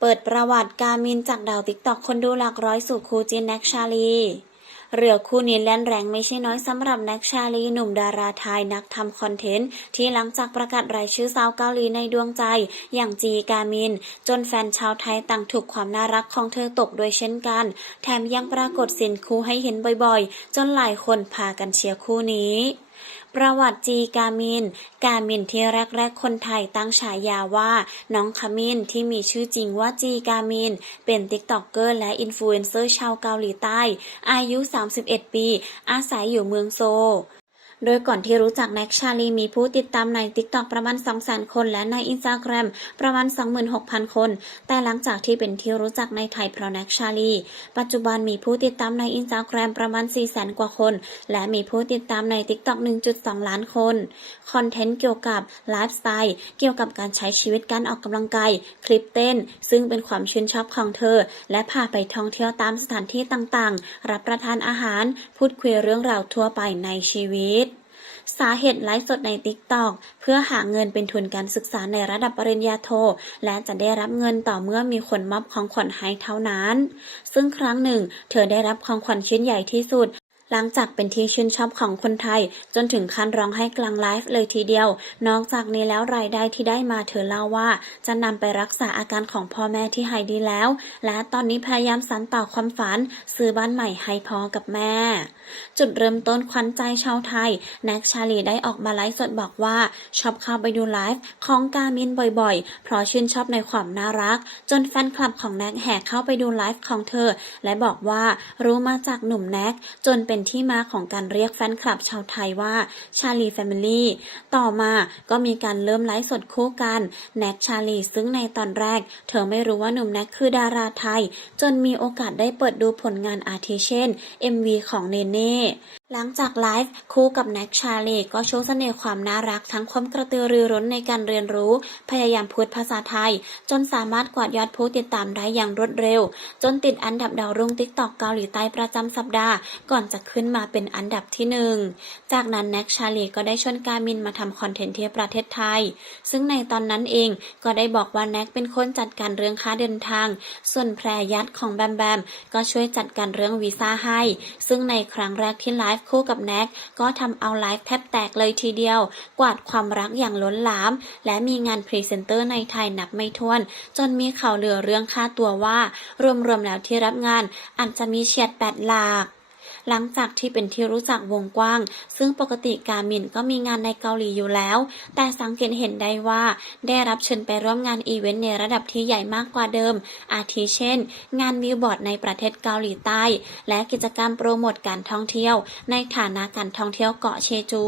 เปิดประวัติกามินจากดาวติ๊กตอกคนดูหลักร้อยสู่คูจินแน็กชาลีเรือคู่นี้แล่นแรงไม่ใช่น้อยสำหรับแน็กชาลีหนุ่มดาราไทยนักทำคอนเทนต์ ที่หลังจากประกาศรายชื่อสาวเกาหลีในดวงใจ อย่างจีกามิน จนแฟนชาวไทยต่างถูกความน่ารักของเธอตกด้วยเช่นกัน แถมยังปรากฏสินคู่ให้เห็นบ่อยๆ จนหลายคนพากันเชียร์คู่นี้ประวัติจีกามิน กามินที่แรก ๆ คนไทยตั้งฉายาว่า น้องขมินที่มีชื่อจริงว่าจีกามิน เป็นติ๊กต็อกเกอร์และอินฟลูเอนเซอร์ชาวเกาหลีใต้ อายุ 31 ปี อาศัยอยู่เมืองโซล โดยก่อนที่รู้จักแน็กชาลีมีผู้ติดตามใน TikTok ประมาณ 200,000 คน และใน Instagram ประมาณ 26,000 คน แต่หลังจากที่เป็นที่รู้จักในไทยเพราะแน็กชาลี ปัจจุบันมีผู้ติดตามใน Instagram ประมาณ 400,000 กว่าคน และมีผู้ติดตามใน TikTok 1.2 ล้านคน คอนเทนต์เกี่ยวกับไลฟ์สไตล์เกี่ยวกับการใช้ชีวิตการออกกำลังกาย คลิปเต้น ซึ่งเป็นความชื่นชอบของเธอ และพาไปท่องเที่ยวตามสถานที่ต่างๆ รับประทานอาหาร พูดคุยเรื่องราวทั่วไปในชีวิต สาเหตุไลฟ์สดใน TikTok เพื่อหาเงินเป็นทุนการศึกษาในระดับปริญญาโท และจะได้รับเงินต่อเมื่อมีคนมอบของขวัญให้เท่านั้น ซึ่งครั้งหนึ่ง เธอได้รับของขวัญชิ้นใหญ่ที่สุด หลังจากเป็นที่ชื่นชอบของคนไทย จนถึงขั้นร้องให้กลางไลฟ์เลยทีเดียว นอกจากนี้แล้วรายได้ที่ได้มาเธอเล่าว่า จะนำไปรักษาอาการของพ่อแม่ที่หายดีแล้ว และตอนนี้พยายามสานต่อความฝัน ซื้อบ้านใหม่ให้พ่อกับแม่ จุดเริ่มต้นขวัญใจชาวไทย แน็กชาลีได้ออกมาไลฟ์สดบอกว่าชอบเข้าไปดูไลฟ์ของกามินบ่อยๆ เพราะชื่นชอบในความน่ารัก จนแฟนคลับของแน็กแห่เข้าไปดูไลฟ์ของเธอ และบอกว่ารู้มาจากหนุ่มแน็กจนเป็นที่มาของการเรียกแฟนคลับชาวไทยว่าชาลีแฟมิลี่ต่อมาก็มีการเริ่มไลฟ์สดคู่กันแน็กชาลีซึ่งในตอนแรก เธอไม่รู้ว่าหนุ่มแน็กคือดาราไทย จนมีโอกาสได้เปิดดูผลงานอาทิเช่น MV ของเนเน่หลังจากไลฟ์คู่กับแน็กชาลีก็โชว์เสน่ห์ความน่ารักทั้งความกระตือรือร้นในการเรียนรู้ พยายามพูดภาษาไทย จนสามารถกวาดยอดผู้ติดตามได้อย่างรวดเร็ว จนติดอันดับดาวรุ่งติ๊กตอกเกาหลีใต้ประจำสัปดาห์ ก่อนจะขึ้นมาเป็นอันดับที่หนึ่งจากนั้นแน็กชาลีก็ได้ชวนกามินมาทำคอนเทนต์ที่ประเทศไทย ซึ่งในตอนนั้นเองก็ได้บอกว่าแน็กเป็นคนจัดการเรื่องค่าเดินทาง ส่วนแพรยัดของแบมแบมก็ช่วยจัดการเรื่องวีซ่าให้ ซึ่งในครั้งแรกที่ไลฟ์คู่กับแน็กก็ทำเอาไลฟ์แทบแตกเลยทีเดียว กวาดความรักอย่างล้นหลาม และมีงานพรีเซนเตอร์ในไทยนับไม่ถ้วน จนมีข่าวเลือเรื่องค่าตัวว่า รวมๆแล้วที่รับงานอาจจะมีเฉียดแปดหลัก หลังจากที่เป็นที่รู้จักวงกว้าง ซึ่งปกติกามินก็มีงานในเกาหลีอยู่แล้ว แต่สังเกตเห็นได้ว่าได้รับเชิญไปร่วมงานอีเวนต์ในระดับที่ใหญ่มากกว่าเดิม อาทิเช่น งานบิลบอร์ดในประเทศเกาหลีใต้ และกิจกรรมโปรโมทการท่องเที่ยว ในฐานะการท่องเที่ยวเกาะเชจู